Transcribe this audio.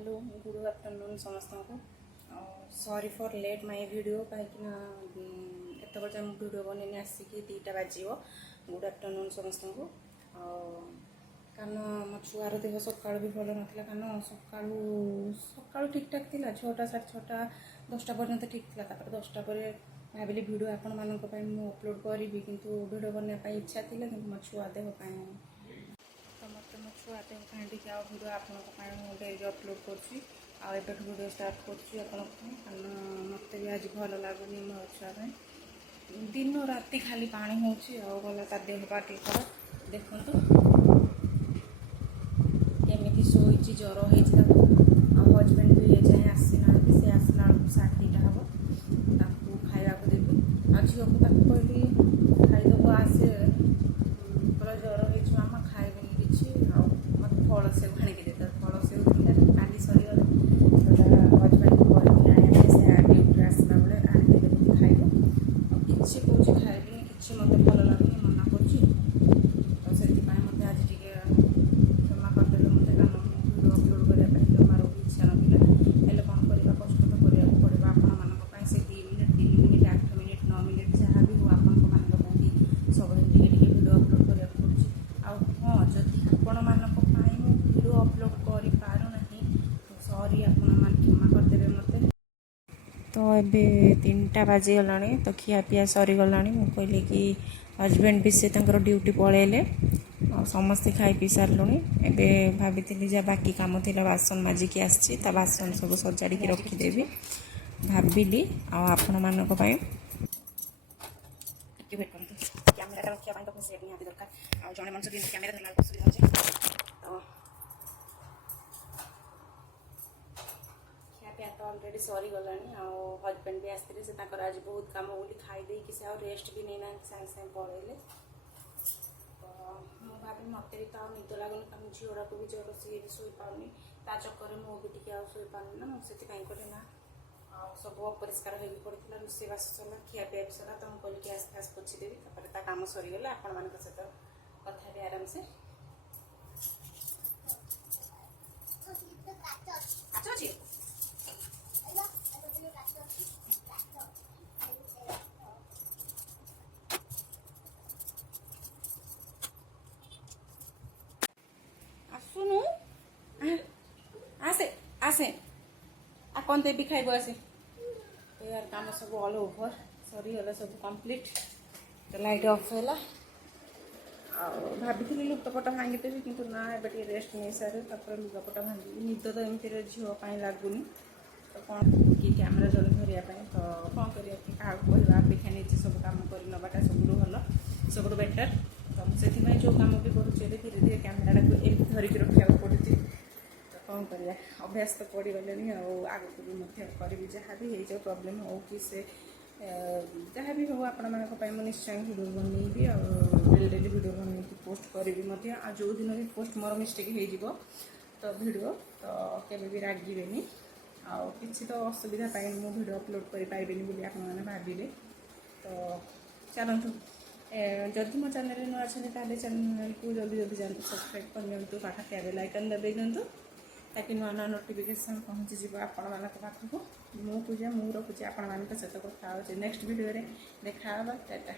Hello good afternoon समस्त को sorry for let my video कहीं एत बजे मुझे वीडियो बनैनी आसिक 2टा बाजिव गुड आफ्टरनून समस्त को कारण मो छुआर देह सका भी भल नाला कारण सका ठीक ठाक थी 6टा 6:30 10टा पर्यंत ठीक था 10टा पर भाविली वीडियो आपण मान अपलोड करी किंतु वीडियो बनवाई इच्छा थी कि मो छुआ देह तो मत मो छुआ देह टी आ वीडियो आपंक डेली अपलोड कर वीडियो स्टार्ट कर मत भी आज भल लगुनि मो छुआ दिन राति खाली पानी होगा ता देह पा टे खराब देखु केमी शोची ज्वर हो हजबैंड भी ये जाए आसीना सी आसला 2:30 हम खावा देवी आ झील को कहली खाईदेव आसे पूरा ज्वर हो मामा खाइबेनि किसी मत फल से आनिक दे फल से काली सरीगले तो हजबैंड को ड्यूटी आसला बेले आनिक खाइब किसी कौन खाइबी कि मत भल लगुनि मना कर मत आज टे क्षमा करदे मत वीडियो अपलोड करने जमार भी इच्छा ना हेल्ले कौन करवा कष्ट तो करा पड़ा आपण से 2 मिनट 3 मिनट 8 मिनट 9 मिनट जहाँ भी हो आपण सब वीडियो अपलोड करा पड़े हाँ जदि आपण मानी वीडियो अपलोड कर पारना सॉरी आपण क्षमा करदे मत तो ये 3टा बाजिगला तो खियापिया सरीगला मुझे कहली कि हजबैंड भी से ड्यूटी पलैले समस्ते खाई पी सारूँ एवं भाभी जहाँ बाकी कम थी बासन माजिक आसी बासन सब सजाड़ी रखीदेवी भाविली आपण मान कैमेरा रखापी तो सेट निहाती दरकार आ जड़े मनुष्य कैमेरा धरला असुविधा हो खियापिया तो अलरेडी सरीगला हजबैंड भी आसते से आज बहुत कम बोली खाईदे से आ रेस्ट भी नहीं ना सागे सागे पलैले तो भाभी मत भी तो निद लगुनि कारण झील को भी ज्वर सी भी शोई पानी ता चक्कर में भी टे शोई पानी ना मुझे कहे ना सब अपरिष्कार हो पड़ा रोषेबास सरला खियापिया भी सरला तो मुझे गैस फैस पोछीदेवी काम सरीगले आपण मान सहित कथा भी आराम से आसुनु आसे आसे आ कौन देवी खाइब आसे तो यार काम सब ऑल ओवर सरीगला सब कंप्लीट तो लाइट ऑफ है भाभी लुगापट भांगीदेवी कि ना ए रेस्ट नहीं सारे लुगापट भांगी निद तो एमती झील लगुनि तो कौन कि कैमेरा जल्दी धरने तो कौन कर क्या अपेक्षा नहीं सब कम कर नवाटा सब भल सब बेटर तो मुझे जो कम भी करुँचे धीरे धीरे कैमेरा को एम धरिक रखा पड़े तो कौन कर अभ्यास तो पड़गले आग को भी करी जहाँ भी हो प्रोब्लेम हो कि से जहाँ भी हो आपण मैं निश्चय वीडियो बनइबी डेली डेली वीडियो बन पोस्ट करी जो दिन भी पोस्ट मोर मिस्टेक हो तो वीडियो तो केवे भी रागिबेनी किसी तो असुविधा पाए मो वीडियो अपलोड कर पाइबेनी बोली आपण मैंने भाविले तो चलतु जदि मो चैनल नुआ अच्छे चैनल को जल्दी जल्दी जाते सब्सक्राइब करनी पाखे बेल आइकन दबाई दिंतु ताकि नुआ नुआ नोटिफिकेशन पहुँची आपण मान पाखक मु पूजा मु रखुची आपण मान सहित कथा नेक्स्ट वीडियो देखा टाटा।